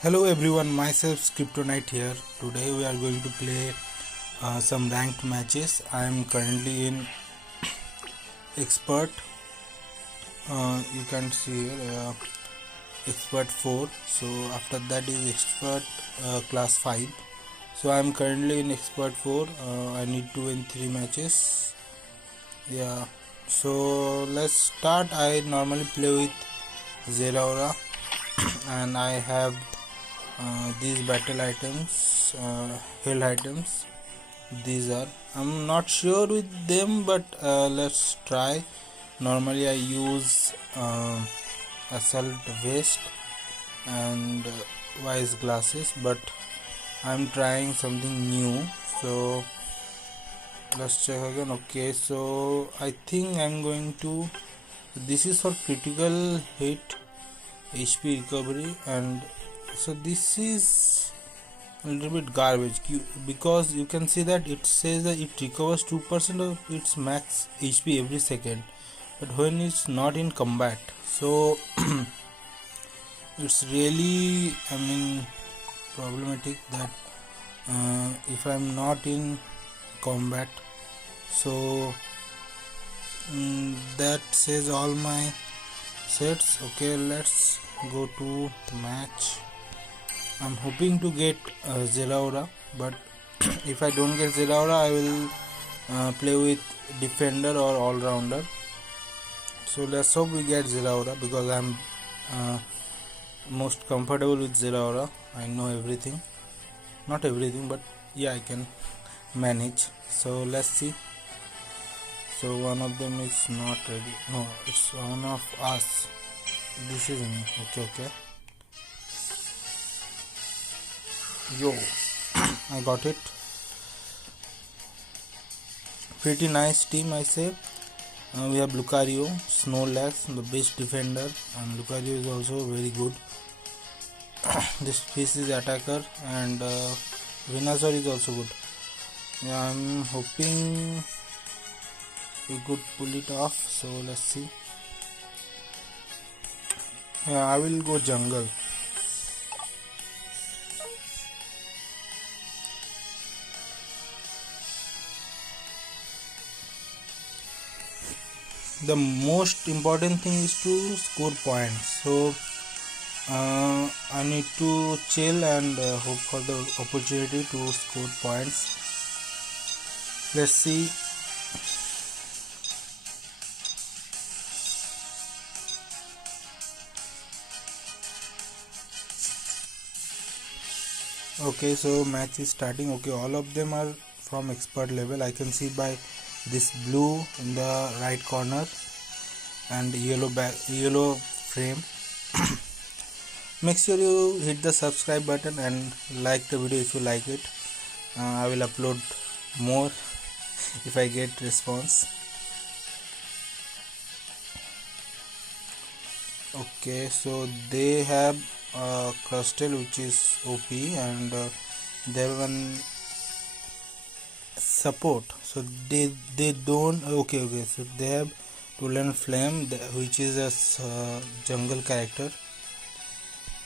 Hello everyone, myself Kryptonite here. Today we are going to play some ranked matches. I am currently in expert. You can see here expert 4. So after that is expert class 5. So I am currently in expert 4. I need to win 3 matches. Yeah. So let's start. I normally play with Zeraora and I have these battle items, health items. These are, I'm not sure with them, but let's try. Normally I use assault vest and wise glasses, but I'm trying something new, so let's check again. Okay, so I think I'm going to, this is for critical hit HP recovery, and so this is a little bit garbage because you can see that it says that it recovers 2% of its max HP every second, but when it's not in combat, so it's really, problematic that if I'm not in combat, so that says all my sets. Okay, let's go to match. I'm hoping to get Zeraora, but if I don't get Zeraora, I will play with defender or all-rounder. So let's hope we get Zeraora because I'm most comfortable with Zeraora. I know everything, not everything, but yeah, I can manage. So let's see. So one of them is not ready. No, it's one of us. This is me. Okay. Yo, I got it. Pretty nice team, I say. We have Lucario, Snorlax, the best defender, and Lucario is also very good. This piece is attacker, and Venusaur is also good. Yeah, I'm hoping we could pull it off. So let's see. Yeah, I will go jungle. The most important thing is to score points. So I need to chill and hope for the opportunity to score points. Let's see. Okay, so match is starting. Okay, all of them are from expert level. I can see by this blue in the right corner and yellow frame. Make sure you hit the subscribe button and like the video if you like it. I will upload more if I get response. Okay, so they have Crustle, which is OP, and they have one support, so they don't. Okay, so they have Tulan Flame, which is a jungle character.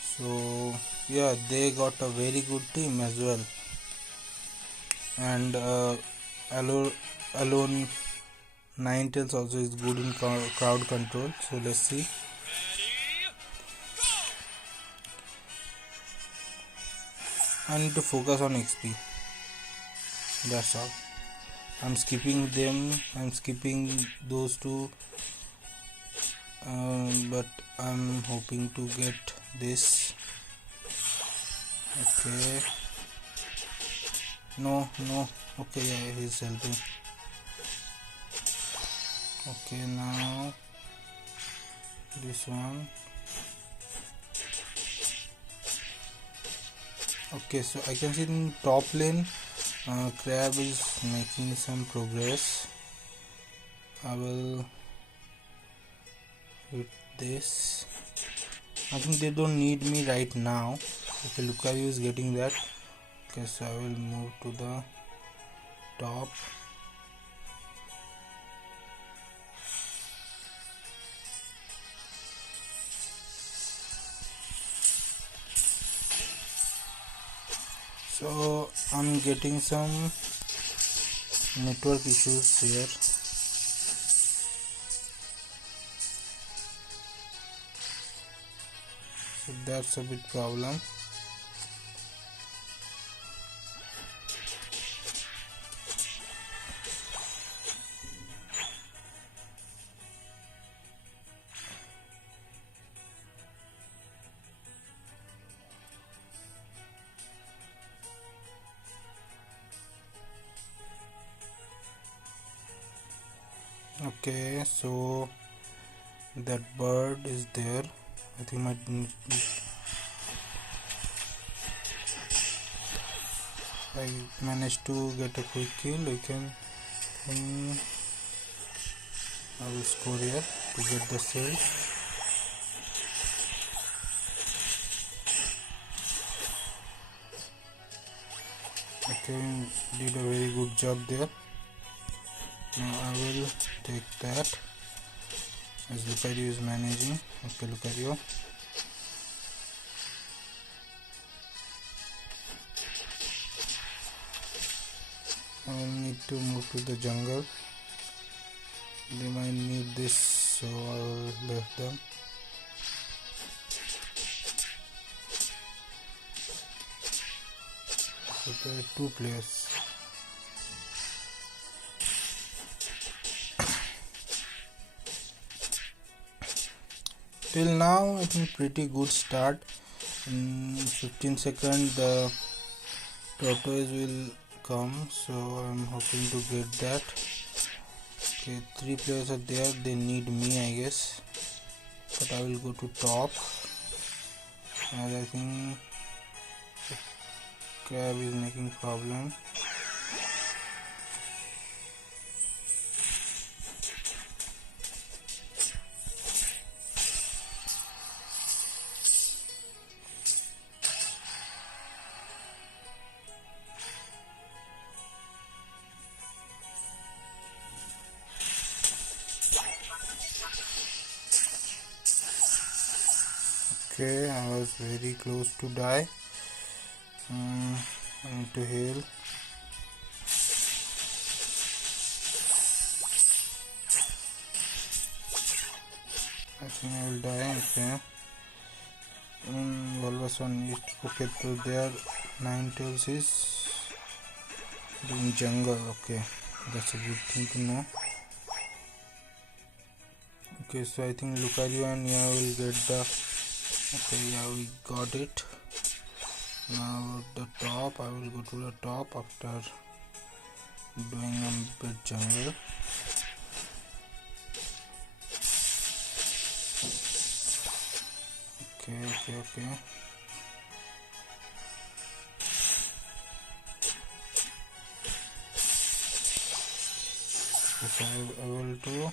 So yeah, they got a very good team as well, and Alone Ninetales also is good in crowd control. So let's see. I need to focus on XP. That's all. I'm skipping them. I'm skipping those two, but I'm hoping to get this. Okay. No. Okay, yeah, he's helping. Okay, now this one. Okay, so I can see in top lane Crab is making some progress. I will hit this. I think they don't need me right now. Okay, Lucario is getting that. Okay, so I will move to the top. So I'm getting some network issues here. So that's a bit problem. Okay, so that bird is there. I think I managed to get a quick kill. I will score here to get the cell. Okay, did a very good job there. Now I will take that as Lucario is managing. Okay, Lucario. I will need to move to the jungle. They might need this, so I will left them. So there are two players. Till now, I think pretty good start. In 15 seconds, the tortoise will come, so I'm hoping to get that. Okay, 3 players are there. They need me, I guess. But I will go to top, as I think the crab is making problem. Okay, I was very close to die. I need to heal. I think I will die. Okay. Bulbasaur is okay. So there, Ninetales is doing jungle. Okay, that's a good thing to know. Okay, so I think Lucario and Nia will get the. Okay, yeah, we got it. Now the top, I will go to the top after doing a bit jungle. Okay. Yes, I will do.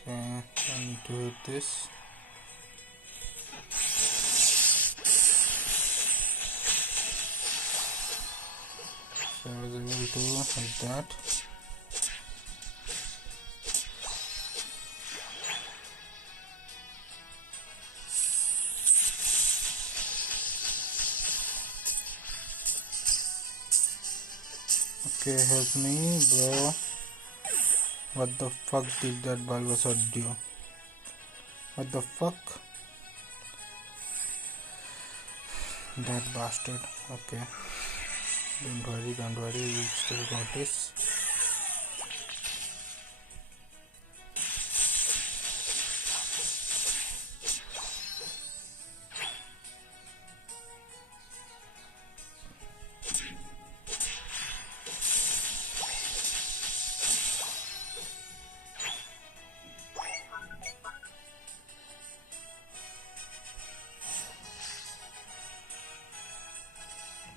Okay, I need to hit this. So I was able to hit that. Okay, help me, bro. What the fuck did that Bulbasaur do? What the fuck? That bastard. Okay. Don't worry, we still got this.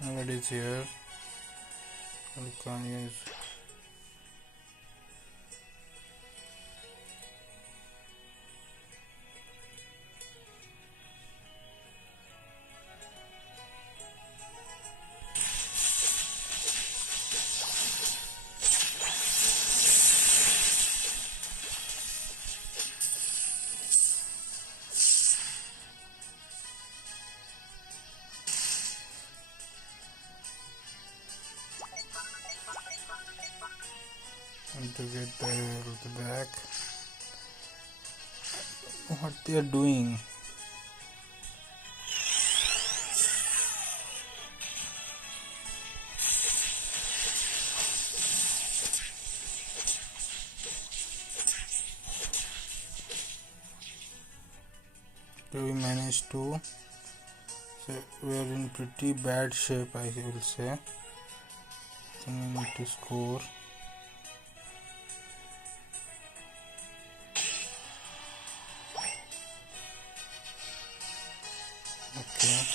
What is here? Lucario is. And to get the back. What they are doing? So we managed to. So we are in pretty bad shape, I will say. So we need to score. Okay.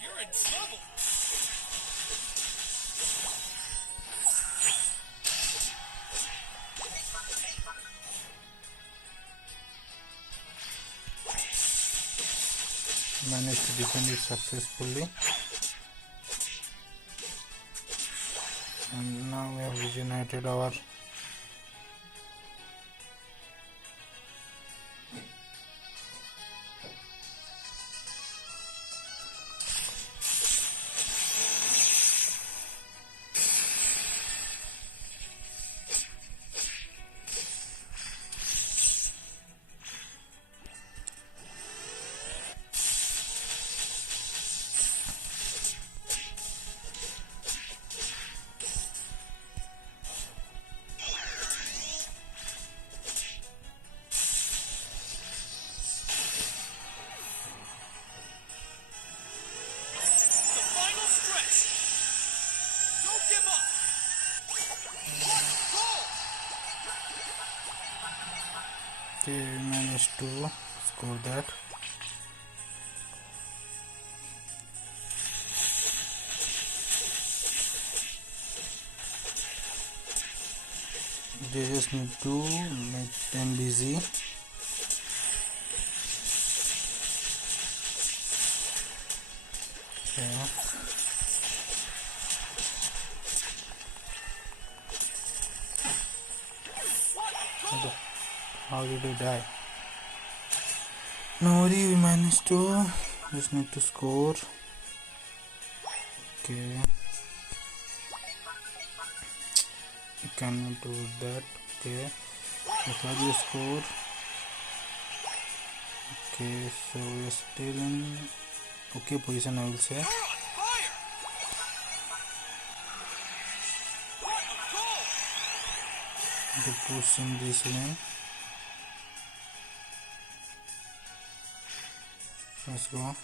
You're in trouble. Managed to defend it successfully. And now we have regenerated our The final stretch. Don't give up. Goal. okay, we managed to score that. They just need to make them busy. Yeah. How did he die? No worry, we managed to. Just need to score. Okay. You cannot do that. Okay. How do you score? Okay, so we are still in okay position, I will say. You're on fire. What a goal. To push in this lane. Let's go.